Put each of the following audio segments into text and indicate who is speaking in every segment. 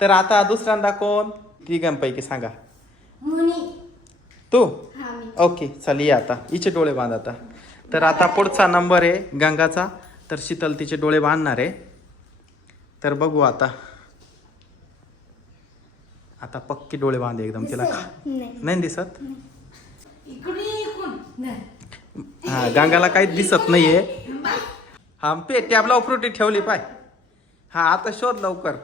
Speaker 1: तर आता दुसऱ्यांदा कोण? तिघांपैकी सांगा.
Speaker 2: मुनी.
Speaker 1: तू?
Speaker 2: हा मी.
Speaker 1: ओके चल ये आता. हिचे डोळे बांध आता. तर आता पुढचा नंबर आहे गंगाचा. तर शीतल तिचे डोळे बांधणार आहे. तर बघू आता. आता पक्के डोळे बांध एकदम तिला.
Speaker 2: नाही.
Speaker 1: नाही दिसत?
Speaker 2: इकडे इकडून नाही.
Speaker 1: हा गंगाला काहीच दिसत नाहीये. हा पे टॅबला फ्रुटी ठेवली पाय. हा आता शोध लवकर.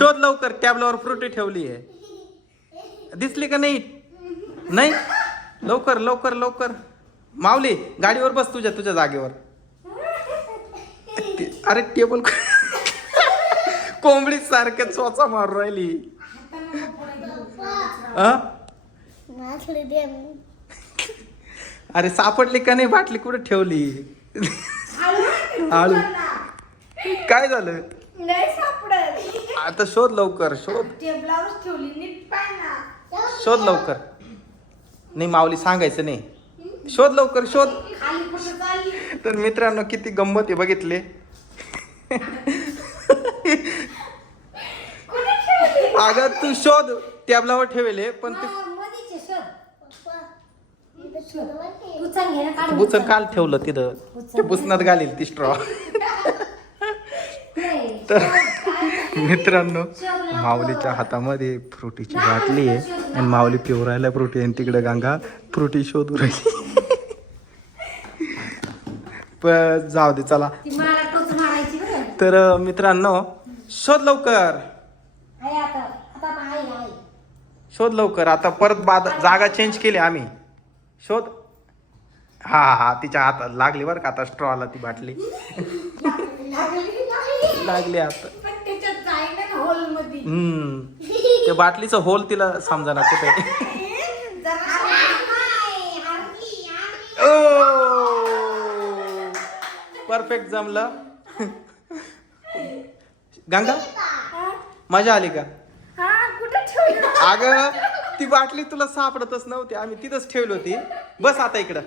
Speaker 1: शोध लवकर टॅबलावर फ्रुटी ठेवली आहे. दिसली का नाही? नाही? लवकर लवकर लवकर. माऊली गाडीवर बस तुझ्या तुझ्या जागेवर. अरे टेबल कोंबडी सारखे चोचा मारून राहिली. अरे सापडली का नाही? बाटली कुठे ठेवली? आळू काय झालं?
Speaker 2: नाही सापडत
Speaker 1: आता शोध लवकर शोध.
Speaker 2: टेबलावर ठेवली नीट पाय ना.
Speaker 1: शोध लवकर. नाही माऊली सांगायचं नाही. शोध लवकर शोध.
Speaker 2: खाली कुठं चालली?
Speaker 1: तर मित्रांनो किती गंमत आहे बघितले.
Speaker 2: कुठे ठेवली?
Speaker 1: अगं तू शोध. टॅबलावर ठेवले पण ते
Speaker 2: मधीचे शोध. उचल घे ना काढून
Speaker 1: बुचन काल ठेवलं तिथं. ते बुसनात घालील ती स्ट्रॉ तर मित्रांनो माऊलीच्या हातामध्ये फ्रुटीची बाटली आहे आणि माऊली पिवरायला फ्रुटी आणि तिकडे गंगा फ्रुटी शोधू राहिली. पण जाऊ दे चला. तर मित्रांनो शोध लवकर. शोध लवकर. आता परत बाद जागा चेंज केली आम्ही. शोध. हा हा हा तिच्या हातात लागली बरं का? आता स्ट्रॉला ती बाटली. लागली आता. हम्म. त्या बाटलीचं होल तिला समजा ना कुठे. परफेक्ट जमलं. गंगा मजा आली का?
Speaker 2: हा
Speaker 1: अगं ती बाटली तुला सापडतच नव्हती. आम्ही तिथंच ठेवली होती. बस आता इकडं.